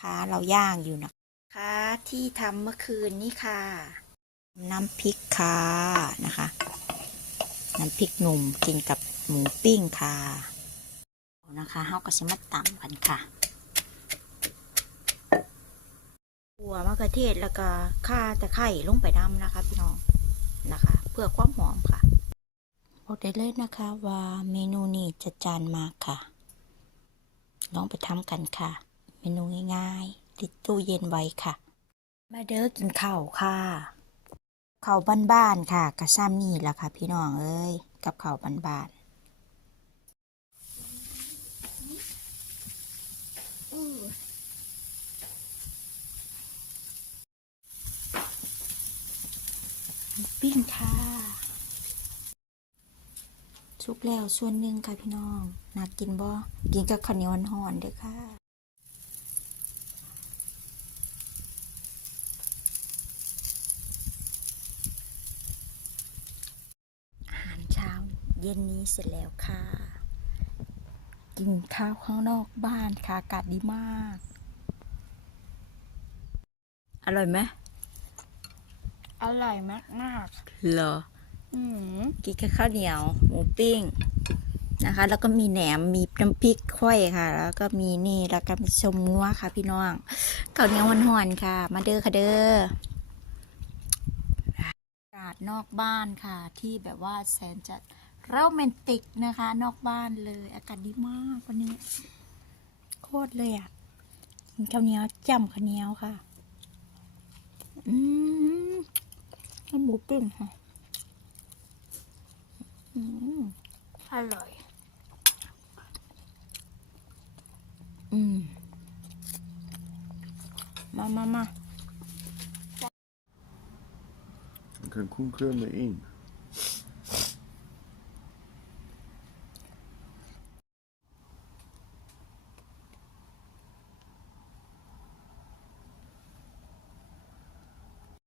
ค่ะเราย่างอยู่นะคะที่ทำเมื่อคืนนี้ค่ะ น้ำพริกค่ะนะคะ น้ำพริกหนุ่มกินกับหมูปิ้งค่ะนะคะเฮาก็สิมาตำกันค่ะหัวมะเขือเทศแล้วก็ข่าตะไคร้ลงไปน้ำนะคะ พี่น้องนะคะ เพื่อความหอมค่ะบอกได้เลยนะคะว่าเมนูนี้จะจานมากค่ะ ลองไปทำกันค่ะ เมนูง่ายๆ ติดตู้เย็นไว้ค่ะ มาเด้อกินข้าวค่ะข้าวบ้านๆค่ะกระซ้ำนี่แหละค่ะ พี่น้องเอ้ยกับข้าวบ้านๆปิ้งค่ะชุกแล้วส่วนหนึ่งค่ะพี่น้องน่ากินบ่กินกับข้าวเหนียวหอนๆเด้อค่ะ อาหารเช้า เย็นนี้เสร็จแล้วค่ะ กินข้าวข้างนอกบ้านค่ะ อากาศดีมาก อร่อยไหมอร่อยมากมากเหรอๆอืมกินกับข้าวเหนียว หมูปิ้งนะคะ แล้วก็มีแหนม มีน้ำพริกข้อยค่ะ แล้วก็มีนี่แล้วก็มีชมงัวค่ะ พี่น้องข้าวเหนียวห่อนๆค่ะ มาเด้อค่ะเด้ออากาศนอกบ้านค่ะ ที่แบบว่าแสนจะ โรแมนติกนะคะ นอกบ้านเลย อากาศดีมากวันนี้ โคตรเลยอะกินข้าวเหนียวจ้ำข้าวเหนียวค่ะ อืมน้ำหมูปิ้งค่ะอืมอร่อย อืม มามามา Man kan kun køre med en.